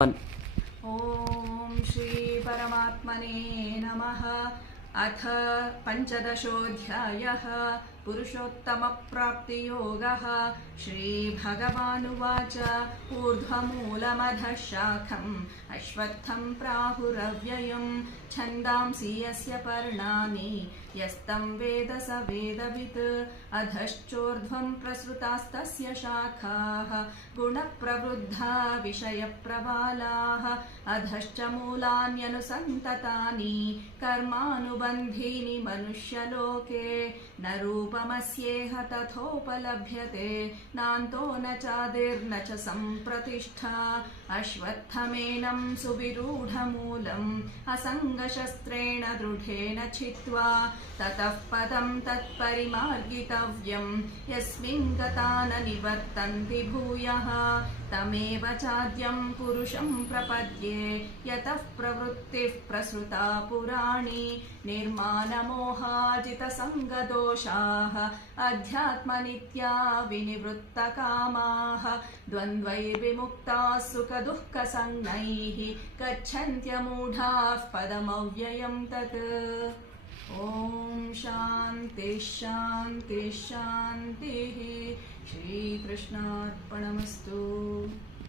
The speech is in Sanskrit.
ओम श्री परमात्मने नमः। अथ पंचदशोऽध्यायः पुरुषोत्तमप्राप्तियोगः। श्रीभगवानुवाच ऊर्ध्वमूलमधः शाखम् अश्वत्थं प्राहुरव्ययम् छन्दांसि यस्य पर्णानि यस्तं वेद स वेदवित् अधश्चोर्ध्वं प्रसृतास्तस्य शाखाः गुणप्रवृद्धा विषयप्रबालाः अधश्च मूलान्यनुसन्ततानि कर्मानुबन्धीनि मनुष्यलोके न रूपमस्येह तथोपलभ्यते नान्तो न चादिर्न च सम्प्रतिष्ठा अश्वत्थमेनं सुविरूढमूलम् असङ्गशस्त्रेण दृढेन छित्त्वा ततः पदं तत्परिमार्गितव्यं यस्मिन् गता न निवर्तन्ति भूयः तमेव चाद्यं पुरुषं प्रपद्ये यतः प्रवृत्तिः प्रसृता पुराणी निर्मानमोहाजितसङ्गदोषाः अध्यात्मनित्या विनिवृत्तकामाः द्वन्द्वैर्विमुक्ताः सुखदुःखसंज्ञैः गच्छन्त्यमूढाः पदमव्ययं तत्। ओम शांति शांति शांति। श्रीकृष्णार्पणमस्तु।